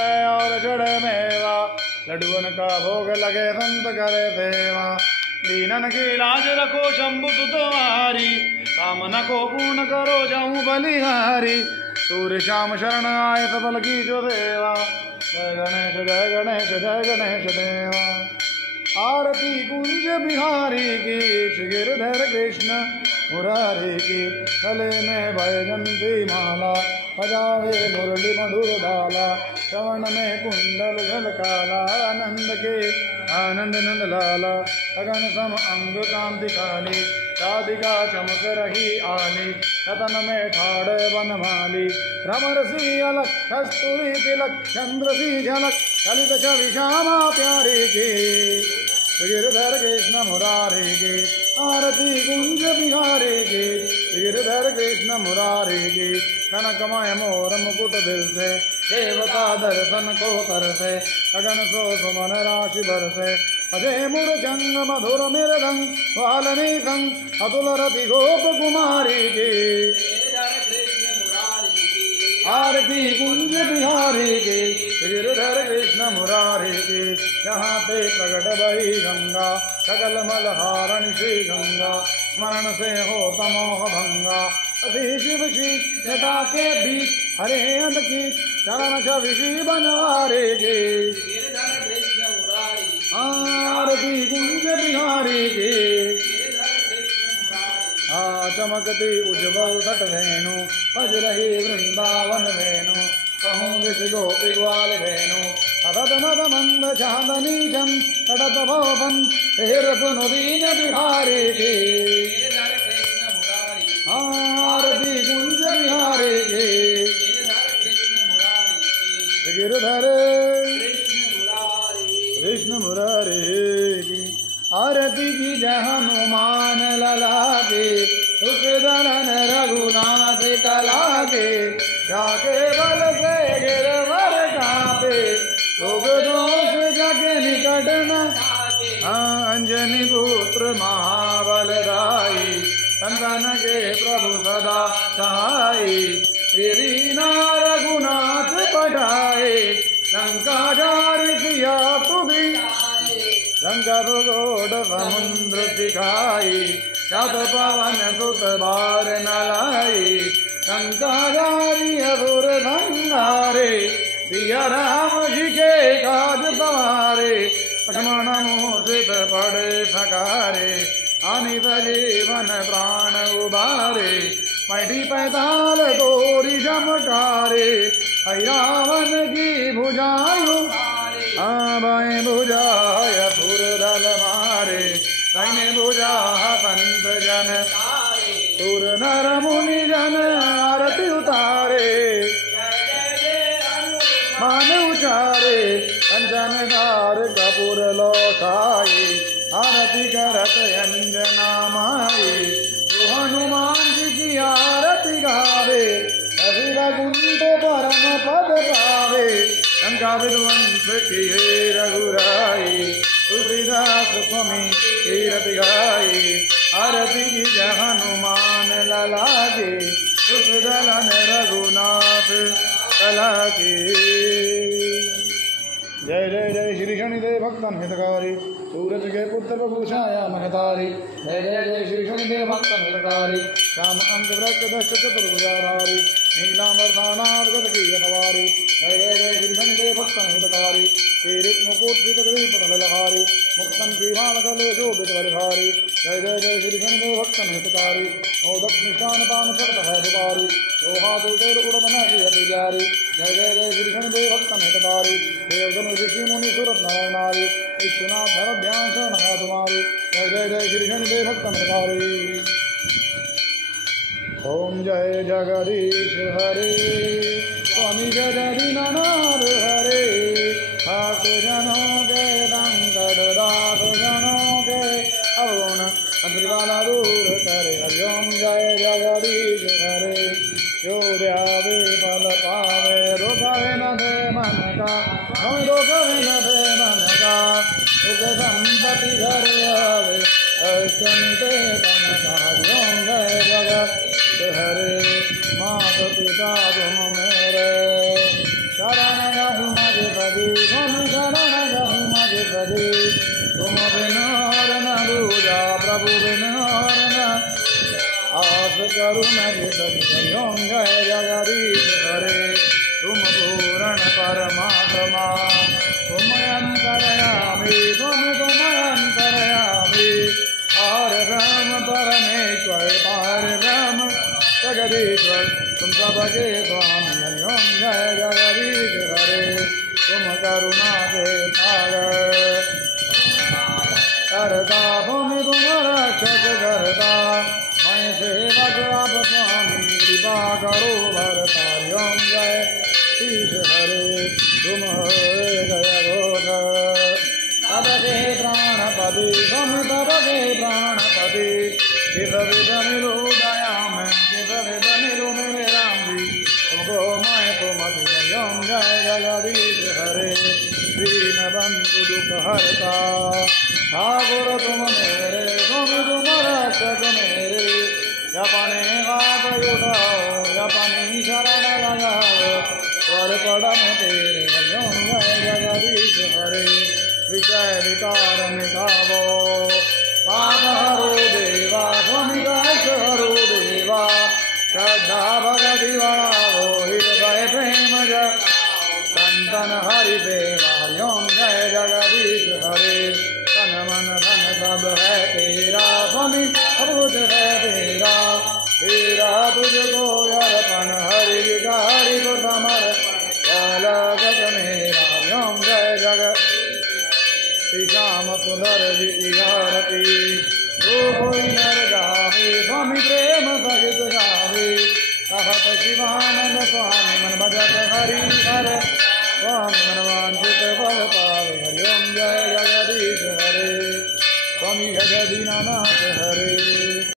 और जड़ मेवा लड्डुअन का भोग लगे संत करे सेवा। दीनन की लाज रखो शंभु तुम्हारी कामना को पूर्ण करो जाऊं बलिहारी। सूर्य श्याम शरण आए सफल की जो देवा। जय गणेश जय गणेश जय गणेश देवा। आरती कुंज बिहारी की श्री गिरधर कृष्ण मुरारी की। गले में वैजंती माला बजावे मुरली मधुर डाला। श्रवण में कुंडल झलकाला आनंद के आनंद नंद लाला। अगन सम अंग कांति काली राधिका चमक रही आली। सतन में ठाड़ बनमाली भ्रमर सी अलग कस्तूरी तिलक चंद्र सी झलक ललित छवि श्यामा प्यारी की। गिरधर कृष्ण मुरारी की आरती कुंज बिहारी की। गिरधर कृष्ण मुरारी की कनकमय मोर मुकुट दिल से देवता दर्शन को तरसे। अगन सो सुमन राशि बरसे अजय मुरचंग मधुर मृदंग वालनी संग अतुल रति गोप कुमारी की। आरती कुंज बिहारी की गिरधर कृष्ण मुरारी की। जहाँ पे प्रगट वही गंगा सकल मलहारण श्री गंगा। स्मरण से हो तमोह भंगा अति शिव जी जटा के बीच हरे अंध की चरण छवि बनवारे की। आरती कुंज बिहारी की चमकती उज्ज्वल तट वेणु बज रही वृंदावन वेणु। कहूँ विष गोपी ग्वाल वेणु अदत मद मंद चांदनी जम तड़त भवन हेर सुनो दीन बिहारी की। आरती कुंज बिहारी की गिरधर कृष्ण मुरारी की। आरती की जय हनुमान लला के सुख दलन रघुनाथ कला के। जाके बल से गिरवर कापे लोग दोष जग निकट न। अंजनी पुत्र महाबल दाई संतन के प्रभु सदा सहाई। तेरी ना रघुनाथ पढ़ाए लंका जार किया तुम्हें। लंका गोड समुद्र सिखाई शत पवन सुत बार न लाई। लंकाधारी असुर संहारे सिया राम जी के काज सवारे। लक्ष्मण मूर्छित पड़े सकारे अनित जीवन प्राण उबारे। पैठी पैताल तोरी चमकारे रावण की भुजायु बाएं भुजाय सुर दल मारे। दाहिने भुजा पंत जन सुर नर मुनि जन आरती उतारे। मान उचारे कंचन कार कपूर लौटाई। आरती करत अंजना माई जो हनुमान जी की आरती गावे। रघुकुंठ परम पद पावे। लंका विध्वंस किए रघुराई तुलसीदास स्वामी कीरति गाई। आरती की जय हनुमान लला के सुख दलन रघुनाथ कला के। जय जय जय श्री शनिदेव भक्तन हितकारी सूरज के पुत्र प्रभु छाया महतारी। जय जय जय श्री शनिदेव भक्तन हितकारी श्याम अंक व्रत दश चतुर्भुजाधारी नीलांबरनाथ की सवारी। जय जय जय श्री शनिदेव भक्तन हितकारी कीरित मुकुट पटलहारी मुक्तन की भाल कले शोभित बलिहारी। जय जय जय श्री शनिदेव भक्तन हितकारी मोदक निष्ठान पान करत है दुपारी। लोहा दुर्देव उड़न की अति प्यारी। जय जय जय श्री शनिदेव भक्तन हितकारी देवधनु ऋषि मुनि सुरत नर नारी। विश्वनाथ धर ध्यान शरण है तुम्हारी। जय जय जय श्री शनिदेव भक्तन हितकारी। ओम जय जगदीश हरे स्वामी जय दीनानाथ हरे। भक्त जनों के संकट दास जनों के अवगुण अंतर्वाला दूर करे। हरिओम जय जगदीश हरे। जो ध्यावे फल पावे रोकावे न दे मन का। हम रोकावे न दे मन का सुख संपत्ति घर आवे अष्टमी तन का। हरिओम जय जगत हरे। मात पिता तुम मेरे शरण गहु मज पदे स्वामी शरण गहु मज पदे तुम बिन और न दूजा प्रभु बिन और न आस करू मज पदे ओम जय जगदीश हरे तुम पूर्ण परमात्मा तुम अंतर्यामी तुम अंतर्यामी और ब्रह्म परमेश्वर पार ब्रह्म जगदीश्वर तुम सबके स्वामी हरि ओम जय जगदीश हरे तुम करुणा के सागर करता भूमि तुम रक्षक करता मैं सेवक आप स्वामी कृपा करो भरतारि ओम जय ईश हरे तुम जय घोष सबके प्राणपति तुम सबके प्राणपति किस विध मिलो दया में किस विध मिलो मेरे राम जी तुमको मैं तुम ओम जय जगदीश हरे दीन बंधु दुख हरता ठाकुर तुम मेरे तुम रक्षक मेरे अपने हाथ उठाओ अपनी शरण लगाओ वर पड़न तेरे ओम जय जगदीश हरे विषय विकार मिटावो पाप हरो देवा स्वामी हरो देवा श्रद्धा भगति बढ़ावो हृदय प्रेम जय संतन हरि देवा ओम जय जगदीश हरे तन मन धन सब है तेरा स्वामी सब कुछ है तेरा तेरा तुझको अर्पण हरि विकारी को समर जगत मेरा ओम जय जगत श्री श्याम सुंदर जी आरती जो कोई नर गावे स्वामी प्रेम भगत गावे कहत शिवानंद स्वामी मन भजत हरि हर स्वामी मन वांछित फल पावे हरि ओम जय जगदीश हरे स्वामी जगदीनाथ हरे।